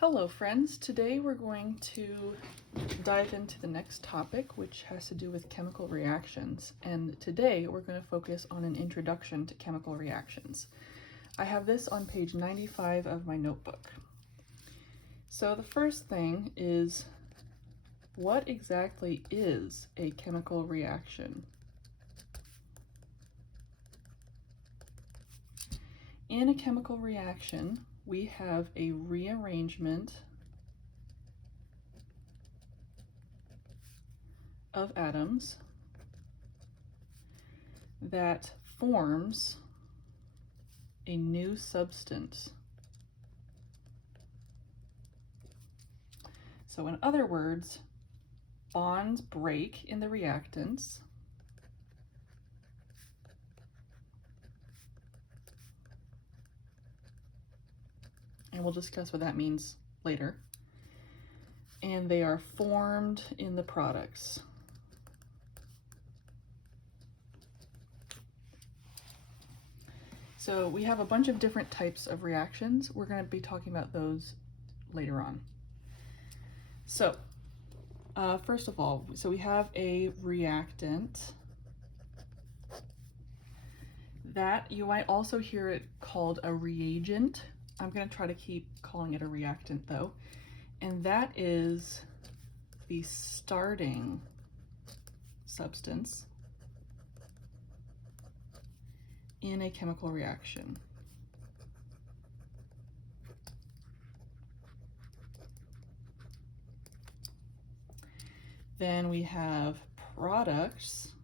Hello friends, today we're going to dive into the next topic, which has to do with chemical reactions. And today we're going to focus on an introduction to chemical reactions. I have this on page 95 of my notebook. So the first thing is, what exactly is a chemical reaction? In a chemical reaction, we have a rearrangement of atoms that forms a new substance. So in other words, bonds break in the reactants, and we'll discuss what that means later, and they are formed in the products. So we have a bunch of different types of reactions. We're going to be talking about those later on. So first of all, we have a reactant that you might also hear it called a reagent. I'm going to try to keep calling it a reactant though, and that is the starting substance in a chemical reaction. Then we have products,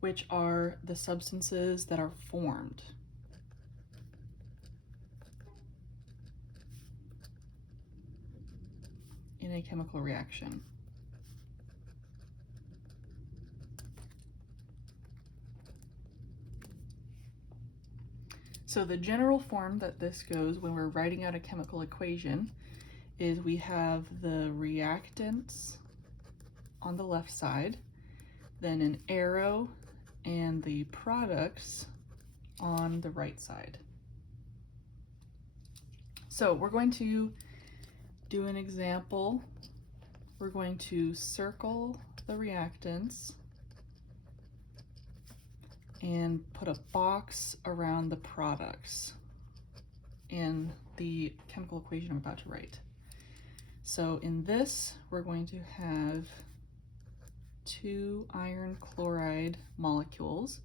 which are the substances that are formed. In a chemical reaction. So the general form that this goes when we're writing out a chemical equation is we have the reactants on the left side, then an arrow and the products on the right side. So we're going to do an example. We're going to circle the reactants and put a box around the products in the chemical equation I'm about to write. So in this, we're going to have 2 iron chloride molecules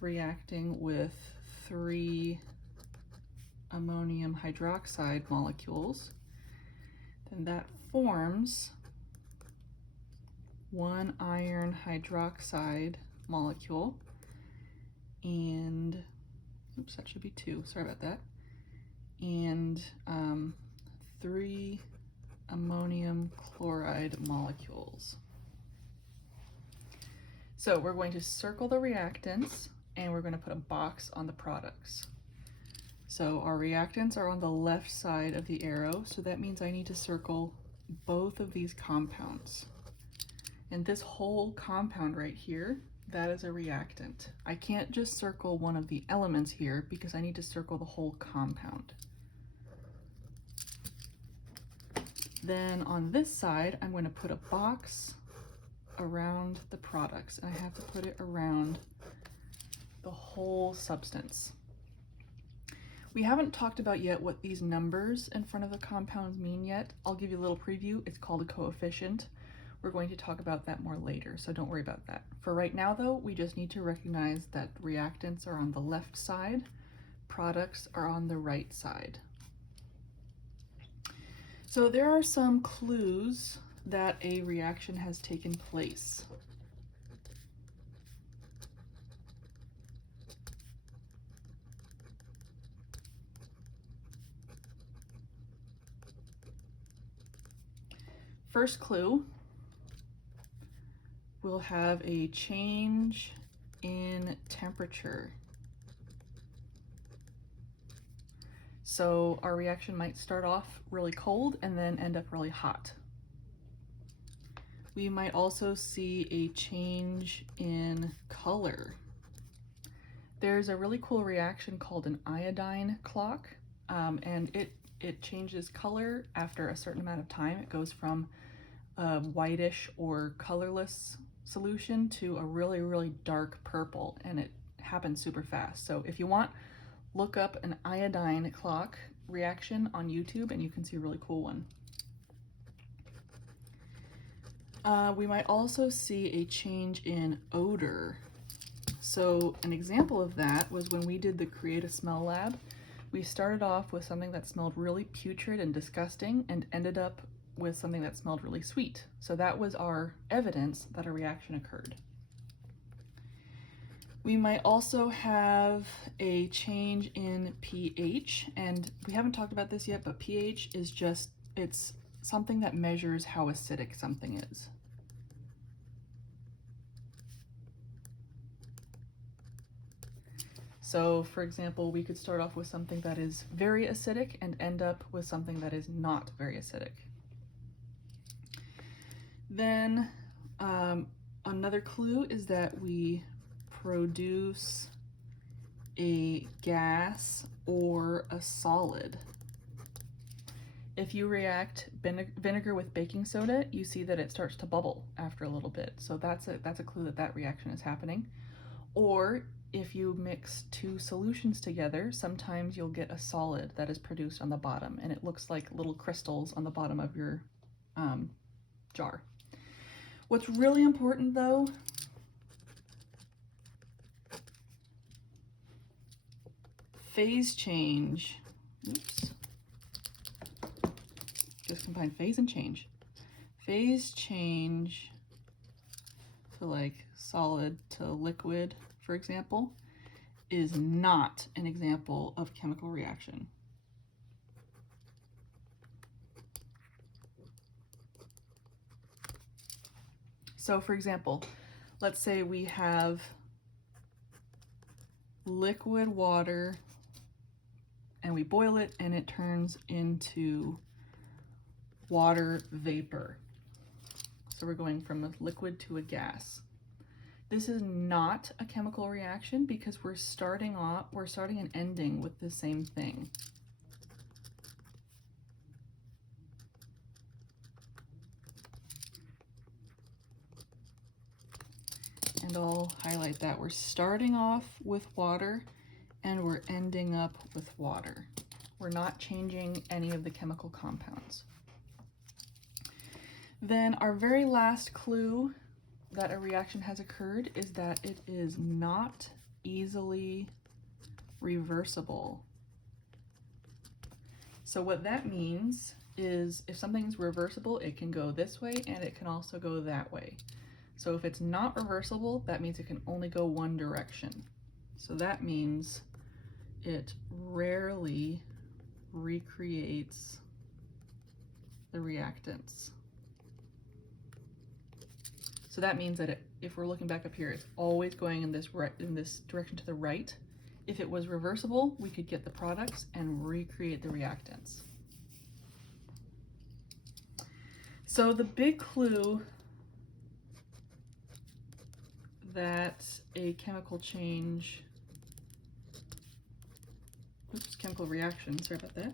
reacting with 3 ammonium hydroxide molecules. Then that forms 1 iron hydroxide molecule, and oops, that should be 2, sorry about that, and 3 ammonium chloride molecules. So we're going to circle the reactants and we're going to put a box on the products. So our reactants are on the left side of the arrow, so that means I need to circle both of these compounds. And this whole compound right here, that is a reactant. I can't just circle one of the elements here because I need to circle the whole compound. Then on this side, I'm going to put a box around the products, and I have to put it around the whole substance. We haven't talked about yet what these numbers in front of the compounds mean yet. I'll give you a little preview. It's called a coefficient. We're going to talk about that more later, so don't worry about that. For right now though, we just need to recognize that reactants are on the left side, products are on the right side. So there are some clues that a reaction has taken place. First clue, we'll have a change in temperature. So our reaction might start off really cold and then end up really hot. We might also see a change in color. There's a really cool reaction called an iodine clock. and it changes color after a certain amount of time. It goes from a whitish or colorless solution to a really, really dark purple, and it happens super fast. So if you want, look up an iodine clock reaction on YouTube and you can see a really cool one. We might also see a change in odor. So an example of that was when we did the Create a Smell Lab. We started off with something that smelled really putrid and disgusting and ended up with something that smelled really sweet. So that was our evidence that a reaction occurred. We might also have a change in pH, and we haven't talked about this yet, but pH is just, it's something that measures how acidic something is. So for example, we could start off with something that is very acidic and end up with something that is not very acidic. Then another clue is that we produce a gas or a solid. If you react vinegar with baking soda, you see that it starts to bubble after a little bit. So that's a clue that that reaction is happening. Or if you mix two solutions together, sometimes you'll get a solid that is produced on the bottom, and it looks like little crystals on the bottom of your jar. What's really important though, phase change. Oops. Just combine phase and change. Phase change to like solid to liquid, for example, is not an example of chemical reaction. So for example, let's say we have liquid water and we boil it and it turns into water vapor. So we're going from a liquid to a gas. This is not a chemical reaction because we're starting and ending with the same thing. And I'll highlight that. We're starting off with water and we're ending up with water. We're not changing any of the chemical compounds. Then our very last clue that a reaction has occurred is that it is not easily reversible. So what that means is if something's reversible, it can go this way and it can also go that way. So if it's not reversible, that means it can only go one direction. So that means it rarely recreates the reactants. So that means that if we're looking back up here, it's always going in this direction to the right. If it was reversible, we could get the products and recreate the reactants. So the big clue that a chemical reaction, sorry about that,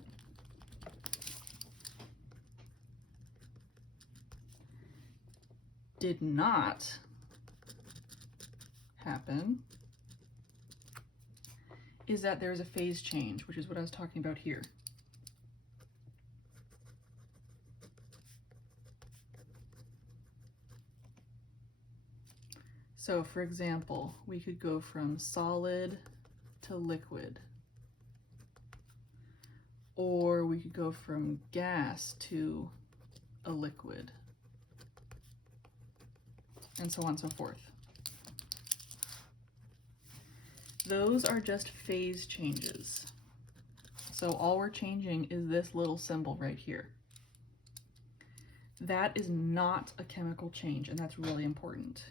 did not happen is that there's a phase change, which is what I was talking about here. So for example, we could go from solid to liquid, or we could go from gas to a liquid, and so on and so forth. Those are just phase changes. So all we're changing is this little symbol right here. That is not a chemical change, and that's really important.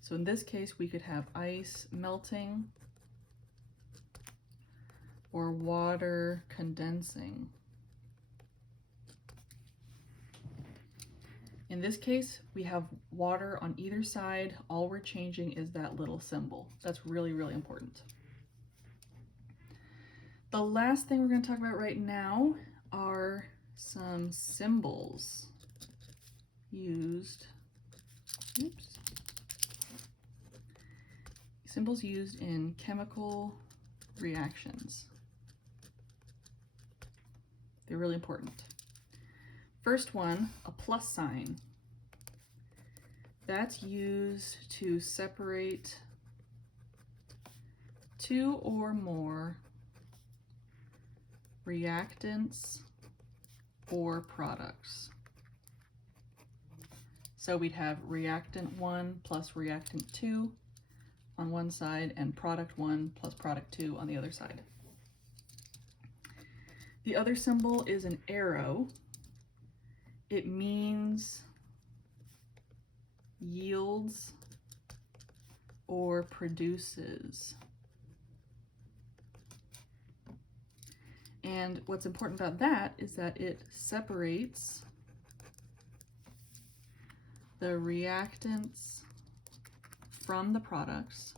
So in this case, we could have ice melting or water condensing. In this case, we have water on either side. All we're changing is that little symbol. That's really, really important. The last thing we're going to talk about right now are some symbols used, symbols used in chemical reactions. They're really important. First one, a plus sign. That's used to separate two or more reactants or products. So we'd have reactant 1 plus reactant 2 on one side and product 1 plus product 2 on the other side. The other symbol is an arrow. It means yields or produces. And what's important about that is that it separates the reactants from the products,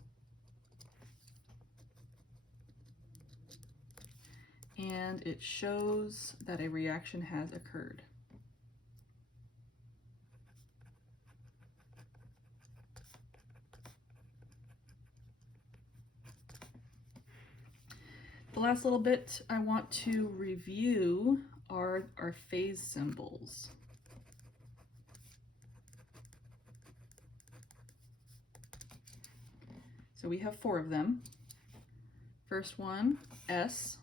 and it shows that a reaction has occurred. The last little bit I want to review are our phase symbols. So we have 4 of them. First one, S.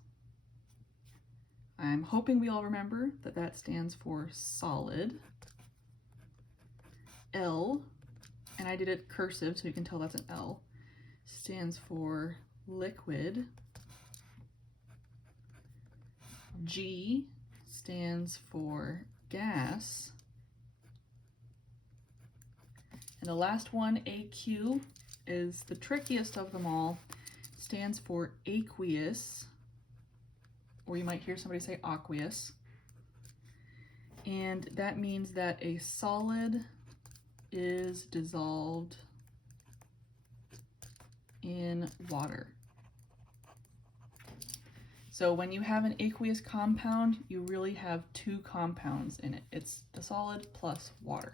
I'm hoping we all remember that that stands for solid. L, and I did it cursive so you can tell that's an L, stands for liquid. G stands for gas. And the last one, AQ, is the trickiest of them all. It stands for aqueous, or you might hear somebody say aqueous. And that means that a solid is dissolved in water. So when you have an aqueous compound, you really have 2 compounds in it. It's the solid plus water.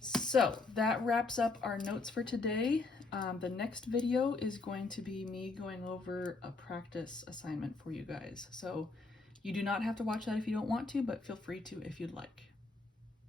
So that wraps up our notes for today. The next video is going to be me going over a practice assignment for you guys. So you do not have to watch that if you don't want to, but feel free to if you'd like.